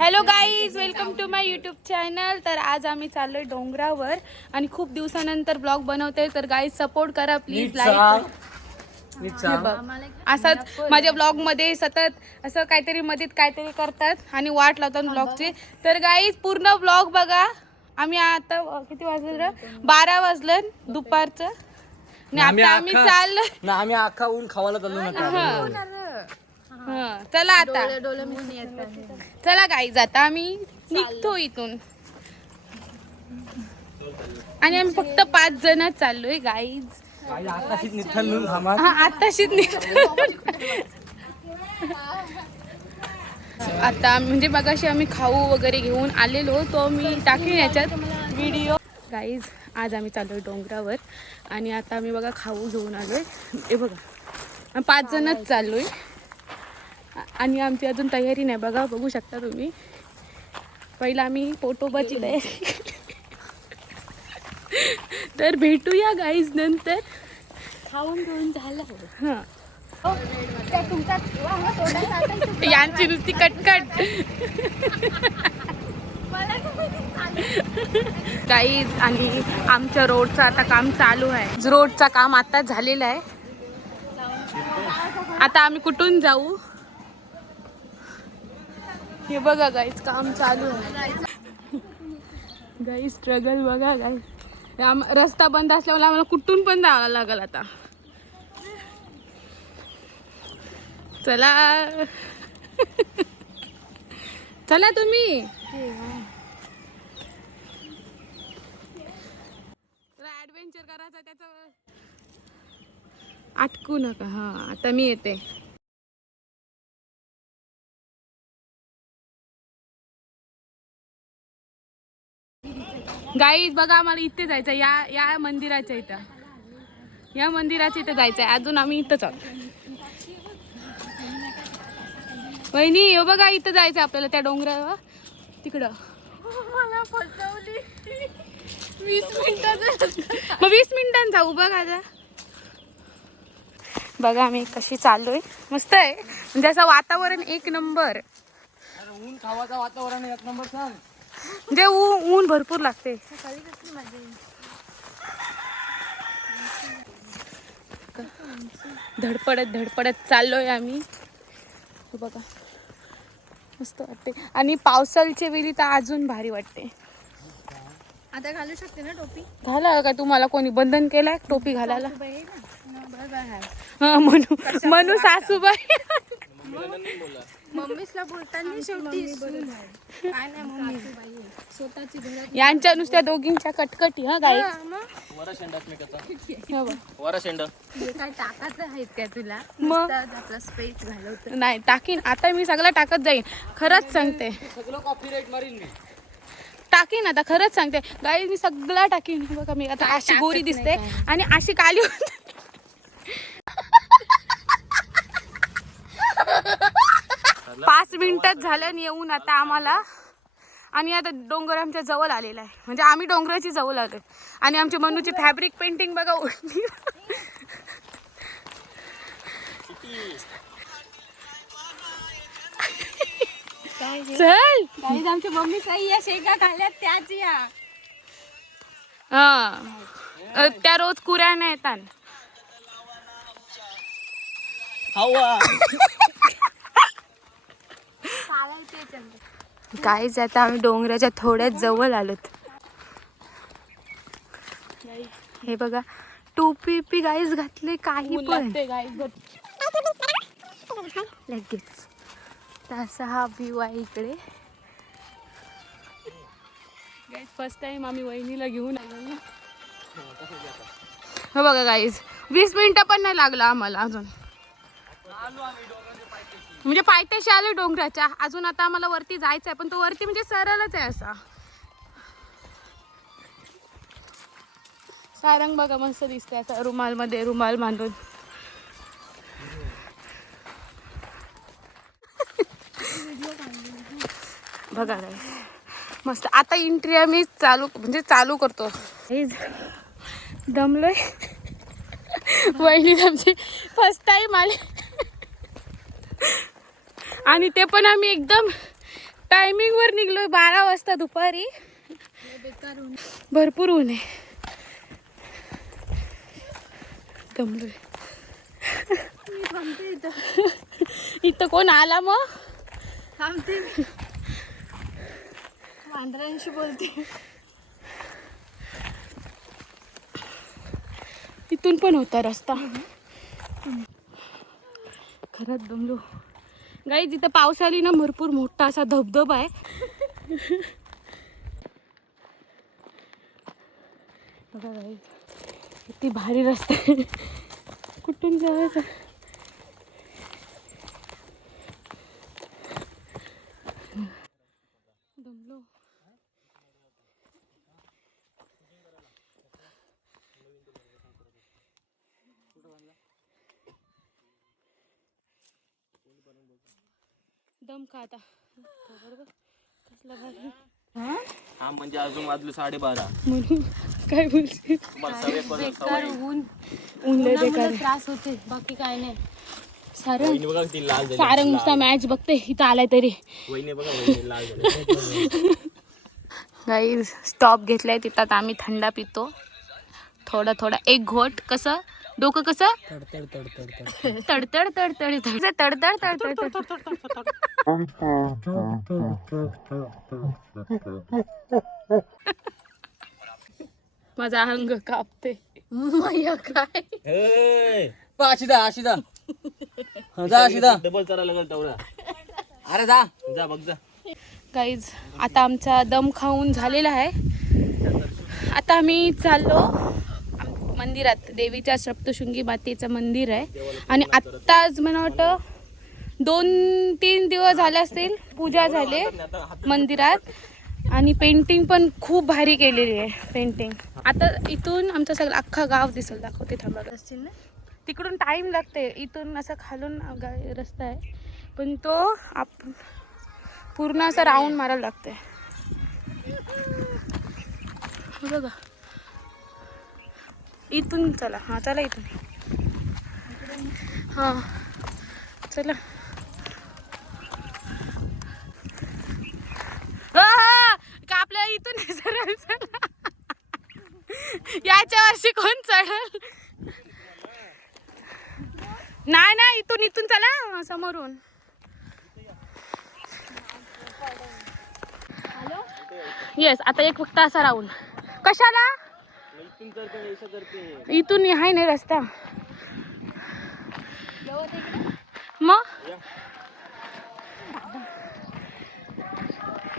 Hello guys, welcome to my YouTube channel. तर आज आम्ही चाललोय डोंगरावर आणि खूप दिवसानंतर ब्लॉग बनवतोय. तर गाईज सपोर्ट करा प्लीज, लाईक. असाच माझ्या ब्लॉग मध्ये सतत असं काहीतरी मध्येच काहीतरी करतात आणि वाट लावतात ब्लॉगची. तर गाईज पूर्ण ब्लॉग बघा. आम्ही आता किती वाजलं, 12 वाजलं दुपारचं. आता आम्ही चाललो ना, आम्ही अख्खा ऊन खावायला चाललो ना. चला आता, चला गाईज आता आम्ही निघतो इथून. आणि आम्ही फक्त 5 जण चाललोय गाईज. आताशीच निघतो. आता म्हणजे मगाशी आम्ही खाऊ वगैरे घेऊन आलेलो, तो मी टाकेन याच्यात व्हिडिओ. गाईज आज आम्ही चाललोय डोंगरावर आणि आता आम्ही बघा खाऊ घेऊन आलोय. हे बघा 5 जणच चाललोय आणि आमची अजून तयारी नाही बघा, बघू शकता तुम्ही. पहिला आम्ही पोटोबाची तयारी. तर भेटूया गाईज नंतर. खाऊन घेऊन झालं. हां, यांची नुसती कटकट. गाईज आणि आमच्या रोडचं आता काम चालू आहे. रोडचं काम आता झालेलं आहे. आता आम्ही कुठून जाऊ हे बघा गाईज, काम चालू आहे. गाईज स्ट्रगल बघा गाईज. रस्ता बंद असल्यामुळे आम्हाला कुठून पण जावं लागेल आता. चला चला तुम्ही. ऍडव्हेंचर करायचं त्याचं अटकू नका. हा आता मी येते. गाईज बघा, आम्हाला इथे जायचं. या मंदिराच्या इथं, या मंदिराच्या इथं जायचंय. अजून आम्ही इथंच आहोत. वहिनी हे बघा, इथं जायचं आपल्याला त्या डोंगरावर तिकडं. मला फसवली. 20 मिनिटाचं. मग 20 मिनिटांनी जाऊ बघ. आता बघा आम्ही कशी चाललोय. मस्त आहे म्हणजे असं वातावरण एक नंबर. ऊन खावाचं वातावरण एक नंबर. सांग म्हणजे ऊन भरपूर लागते. धडपडत चाललोय आम्ही. बघा मस्त वाटते आणि पावसाळ्याच्या वेळी तर अजून भारी वाटते. आता घालू शकते ना टोपी? घाला का, तुम्हाला कोणी बंधन केलंय टोपी घालायला? म्हणू सासूबाई. मम्मीसला बोलताना शेवटी काय नाही, मम्मी स्वतःची घरात यांच्या नुसत्या दोघींच्या कटकटी. हा गाई काय टाकायचं आहेत काय तुला? मग आपला स्पेस घालवतो. नाही टाकीन आता मी, सगळं टाकत जाईन. खरंच सांगते, टाकीन आता. खरंच सांगते गाई, मी सगळं टाकीन. बघा मी आता अशी गोरी दिसते आणि अशी काली होते. 5 मिनिटात झालं येऊन आता आम्हाला. आणि आता डोंगर आमच्या जवळ आलेला आहे. म्हणजे आम्ही डोंगराची जवळ आलोय. आणि आमची मनूची फॅब्रिक पेंटिंग बघा ओढली. चल काही आमची मम्मी सही या शेंगा खाल्ल्यात त्याच या. हा, त्या रोज कुऱ्याने येतात. गाईज आता आम्ही डोंगराच्या थोड्याच जवळ आलोत. हे बघा टोपी गाईज घातले, काही पण लगेच. तसा हा व्ह्यू आहे इकडे. गाईज फर्स्ट टाइम आम्ही वहिनीला घेऊन आलो. हे बघा गाईज 20 मिनिटं पण नाही लागला आम्हाला अजून. म्हणजे पायथ्याशी आले डोंगराच्या. अजून आता आम्हाला वरती जायचं आहे, पण तो वरती म्हणजे सरळच आहे असा. सारंग बघा मस्त दिसतंय असा रुमाल मध्ये, रुमाल बांधून. बघा मस्त. आता एंट्री आम्ही चालू करतो. दमलोय. वहिनी आमची फर्स्ट टाइम आले आणि ते पण आम्ही एकदम टायमिंग वर निघलोय 12 वाजता दुपारी. बेकार ऊन. भरपूर ऊन आहे. दमलोय. मी थांबते इथं. इथं कोण आला मग? थांबते. वांदरांशी बोलते. इथून पण होता रस्ता. खरंच दमलो गाई. जिथं पाऊस आली ना भरपूर मोठा असा धबधबा आहे. बघा गाई किती भारी रस्ता आहे. कुठून जायचं? दमलो. दम का आता बरोबर. कसला भारी. हा म्हणजे अजून वाजले 12:30. म्हणून काय बोलते? बेकार ऊन. ऊन लय बेकार आहे. त्रास होते, बाकी काय नाही. सारंग वहिनी बघा ती लाल झाली. सारंग नुसता मॅच बघते. इथं आलाय तरी. वहिनी बघा वहिनी लाल झाली. गाईज स्टॉप घेतलाय तिथं आम्ही थंडा पितो. थोडा थोडा एक घोट. कसं डोकं कसं तडतड तडतड तडतड तडतड तडतड तडतड तडतड. माझा अंग कापते. माया काय. आशिदा आशिदा जा आशिदा. डबल करायला लागल तेवढा. अरे जा जा बघ जा. गाईज आता आमचा दम खाऊन झालेला आहे. आता आम्ही चाललो मंदिरात. देवीच्या सप्तशृंगी मातेचं मंदिर आहे. आणि आत्ताच मला वाटतं 2-3 दिवस झाले असतील पूजा झाले मंदिरात. आणि पेंटिंग पण खूप भारी केलेली आहे पेंटिंग. आता इथून आमचं सगळं अख्खा गाव दिसेल. दाखवते थांबा. असतील ना तिकडून टाईम लागते. इथून असं खालून रस्ता आहे पण तो पूर्ण असं राऊंड मारायला लागतंय. बघा इथून चला. हां चला इथून. हां चला. का आपल्या इथून सरळ चला. याच्या वर्षी कोण चढल? नाही नाही इथून चला समोरून. येस आता एक फक्त असा राऊंड. कशाला? इथून आहे ना रस्ता. मग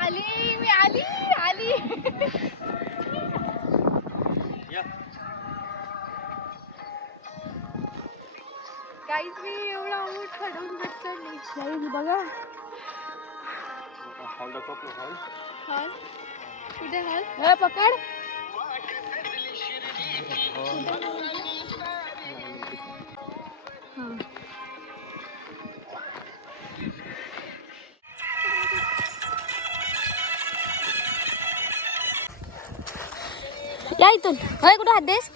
आली मी आली आली. काहीच मी एवढा ऊट खडून बसली. बघा हॉल कुठे हॉल? हे पकड. या इथून. होय कुठं हात देस?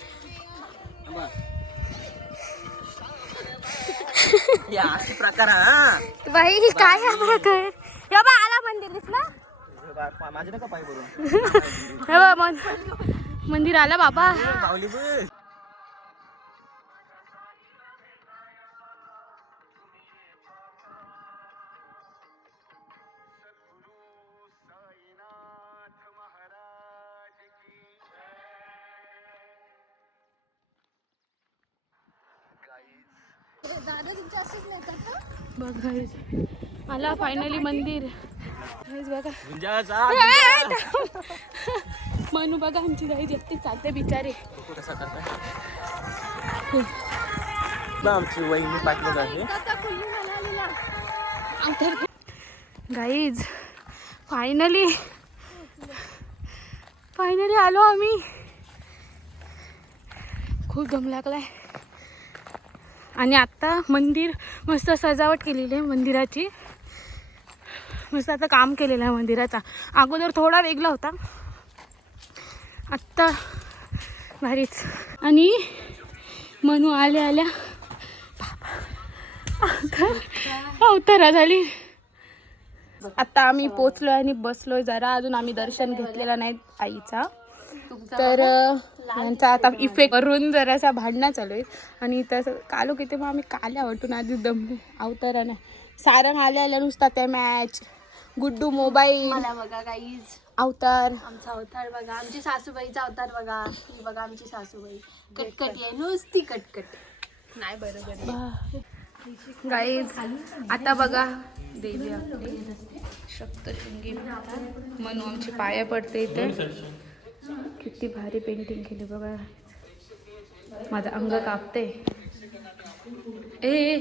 या अशी प्रकार हा. बाई काय हा प्रकार? हे बा आला मंदिर दिसला. माझे नका पाय करून. हे बा मंदिर आला बाबा. माऊली बघ. दादा तुमच्या असेच नाही करत. बघ गाईज आला फायनली मंदिर. गाईज बघा मनू बघा आमची गाईज एकटी चालते बिचारे. कसा करताय? आमची वहिनी पाठवत आहे. गाईज फायनली आलो आम्ही. खूप दम लागलाय. आणि आत्ता मंदिर मस्त सजावट केलेली आहे मंदिराची. मस्त आता काम केलेलं आहे मंदिराचा. अगोदर थोडा वेगळा होता आत्ता भारीच. आणि मनू आल्या अवतारा झाली. आता आम्ही पोचलोय आणि बसलोय जरा. अजून आम्ही दर्शन घेतलेला नाही आईचा. तर यांचा आता इफेक्ट करून जरासा भांडणं चालू आहे. आणि तसं कालो किती मग आम्ही काल्या वाटून आधी दमले अवतारानं. सारंग आल्या नुसता त्या मॅच गुड्डू मोबाईल मला बघा गाईज, अवतार. आमचा अवतार बघा, आमची सासूबाईचा अवतार बघा. ही बघा आमची सासूबाई कटकटी आहे, नुसती कटकट. नाही बरोबर गाईज आता बघा देवी आपली सप्तशृंगी म्हणून आमची पाया पडते इथे. किती भारी पेंटिंग केली बघा. माझं अंग कापते. ए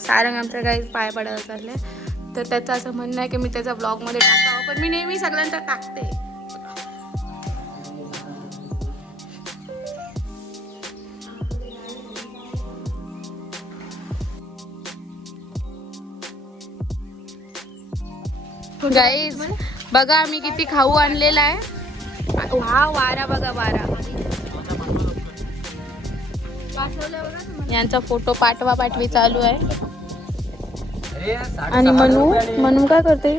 सारंग आमच्या काही पाय पडायला चालले. तर त्याचं असं म्हणणं आहे की मी त्याचा ब्लॉगमध्ये टाकावं, पण मी नेहमी सगळ्यांचा टाकते. गाईज बघा आम्ही किती खाऊ आणलेला आहे. हा वारा बघा वारा. यांचा फोटो पाठवा पाठवी चालू आहे. आणि मनू काय करते?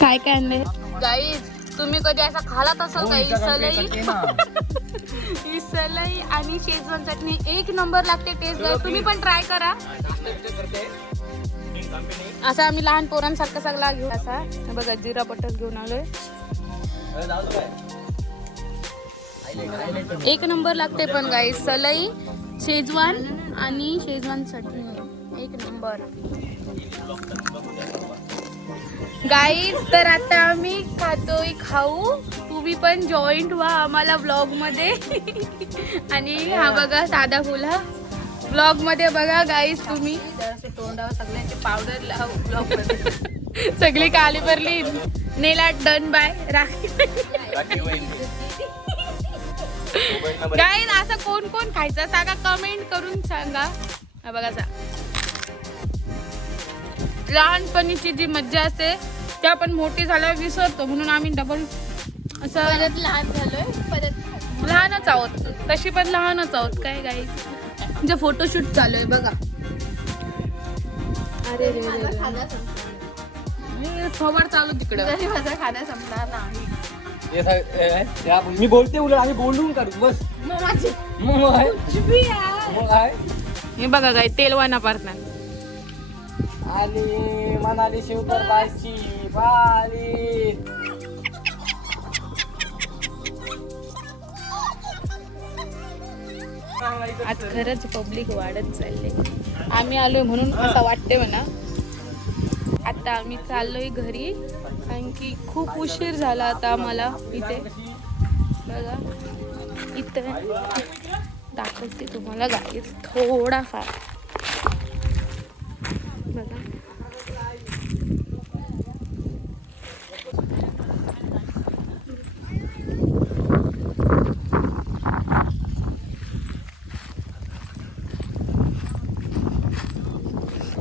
काय काय आणले गाईज? तुम्ही कधी असा खालात असाल का? ही सलई आणि शेजवान चटणी एक नंबर लागते टेस्ट. तुम्ही पण ट्राय करा. असा आम्ही लहान पोरांसारखा सगळा घेऊ. असा बघा जिरा बटर घेऊन आलोय. एक नंबर लागते पण गाईस. सलई शेजवान आणि शेजवान चटणी एक नंबर गाईस. तर आता आम्ही खातोय खाऊ. तुम्ही पण जॉईंट व्हा आम्हाला ब्लॉग मध्ये. आणि हा बघा साधा फुला ब्लॉग मध्ये बघा गाईस. तुम्ही तोंडावर सगळ्यांचे पावडर लाव ब्लॉग मध्ये. सगळी काली भरली. नेला डन बाय राखी. गाईस असं कोण कोण खायचं सांगा, कमेंट करून सांगा. हा बघा लहानपणीची जी मज्जा असते त्या पण मोठी झाल्यावर विसरतो. म्हणून आम्ही डबल असं परत लहान झालोय. परत लहानच आहोत. तशी पण लहानच आहोत काय गाईस. म्हणजे फोटोशूट चालू आहे बघा. अरे रे माझा खाना संपला. फवार चालू तिकडे. तरी माझा खाना संपणार नाही. मी बोलते उलट आम्ही बोलून काढू बस. हे बघा काय तेलवाना पारणार. आणि मनाली शिवकर बायची बारी. आज खरंच पब्लिक वाढत चालले. आम्ही आलोय म्हणून असं वाटते म्हणा. आता आम्ही चाललोय घरी कारण की खूप उशीर झाला आता आम्हाला. इथे बघा इथे दाखवते तुम्हाला गाईस थोडाफार बघा.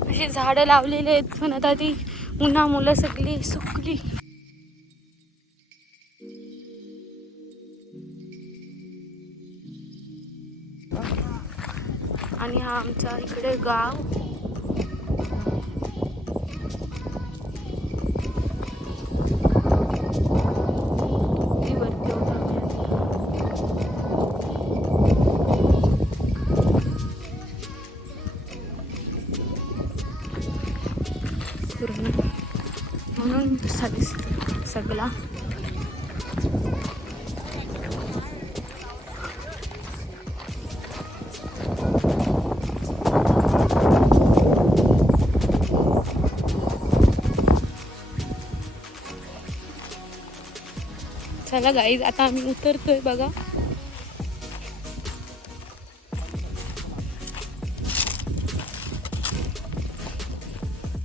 अशी झाडं लावलेली आहेत पण आता ती उन्हामुळे सगळी सुकली. आणि हा आमचा इकडे गाव. म्हणून सगळा चला गाईज आता आम्ही उतरतोय बघा.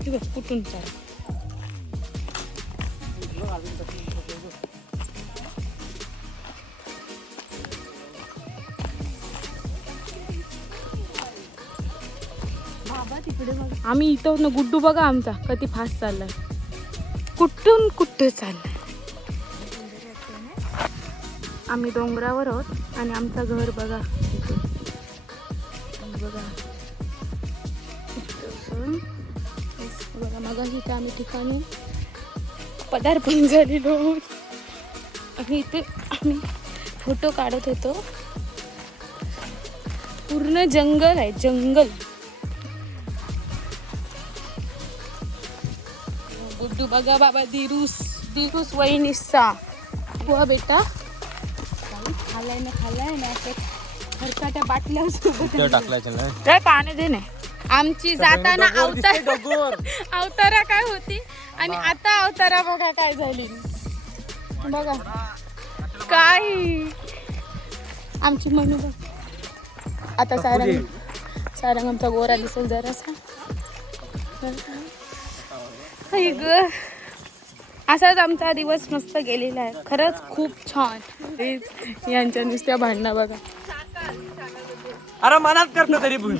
हे बघ कुठून चाल. आम्ही इथं ना गुड्डू बघा आमचा किती फास्ट चाललाय. कुठून कुठं चाललाय. आम्ही डोंगरावर आहोत आणि आमचं घर बघा इथे. बघा इथं बघा मगाशी इथं आम्ही ठिकाणी पदार्पण झालेलो आहोत आणि इथे आम्ही फोटो काढत होतो. पूर्ण जंगल आहे जंगल. गुड्डू बघा बाबा दिरूस वहिनीसा हुआ बेटा. खाल्लाय ना असं खरकाट्या बाटल्या सोबत पाणी दे नाही. आमची जाताना अवतारा काय होती आणि आता अवतारा बघा काय झाली. बघा काय आमची मनू बघ. आता सारंग आमचा गोरा दिसेल जरासा. ग असाच आमचा दिवस मस्त गेलेला आहे. खरंच खूप छान. यांच्या नुसत्या भांडणा बघा. अरे मनात करतो तरी पण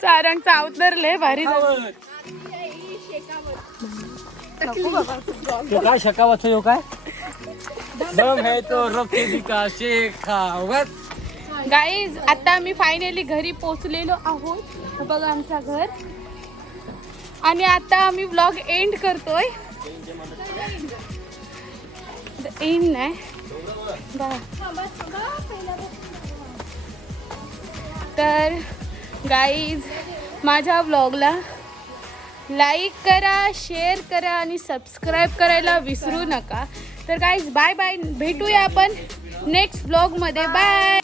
सारंगचा अवतरले भारी. काय शकावत हो काय दम है तो रफ्ते का शेखा. गाईज आता आम्ही फायनली घरी पोहोचलेलो आहोत. बघा आमचं घर. आणि आता आम्ही व्लॉग एंड करतोय. एंड नाही तर गाईज माझ्या व्लॉगला लाईक करा, शेअर करा आणि सबस्क्राईब करायला विसरू नका. तर गाईज बाय बाय. भेटूया आपण नेक्स्ट व्लॉगमध्ये. बाय.